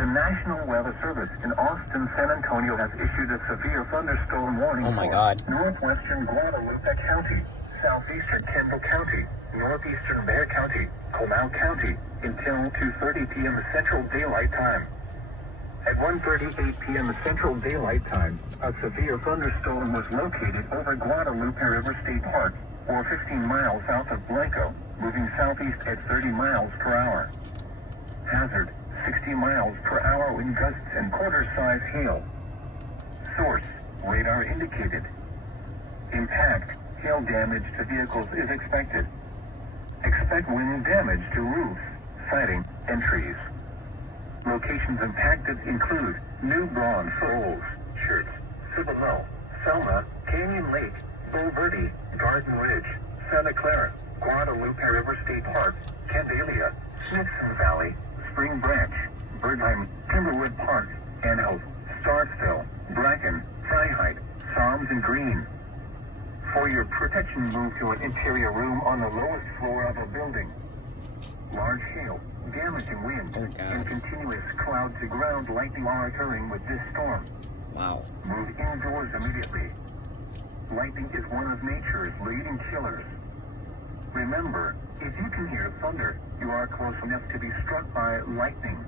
The National Weather Service in Austin, San Antonio has issued a severe thunderstorm warning Oh my for God. northwestern Guadalupe County, southeastern Kendall County, northeastern Bexar County, Comal County, until 2:30 p.m. Central Daylight Time. At 1:38 p.m. Central Daylight Time, a severe thunderstorm was located over Guadalupe River State Park, or 15 miles south of Blanco, moving southeast at 30 miles per hour. Hazard, 60 miles per hour wind gusts and quarter-size hail. Source, radar indicated. Impact, hail damage to vehicles is expected. Expect wind damage to roofs, siding, and trees. Locations impacted include New Braun Falls, Church, Cibolo, Selma, Canyon Lake, Bull Verde, Garden Ridge, Santa Clara, Guadalupe River State Park, Candelia, Smithson Valley, Spring Branch, Birdheim, Timberwood Park, Anhalt, Starksville, Bracken, Freiheit, Psalms and Green. For your protection, move to an interior room on the lowest floor of a building. Large hail, damaging wind, Oh, God. and continuous cloud-to-ground lightning are occurring with this storm. Wow. Move indoors immediately. Lightning is one of nature's leading killers. Remember, if you can hear thunder, you are close enough to be struck by lightning.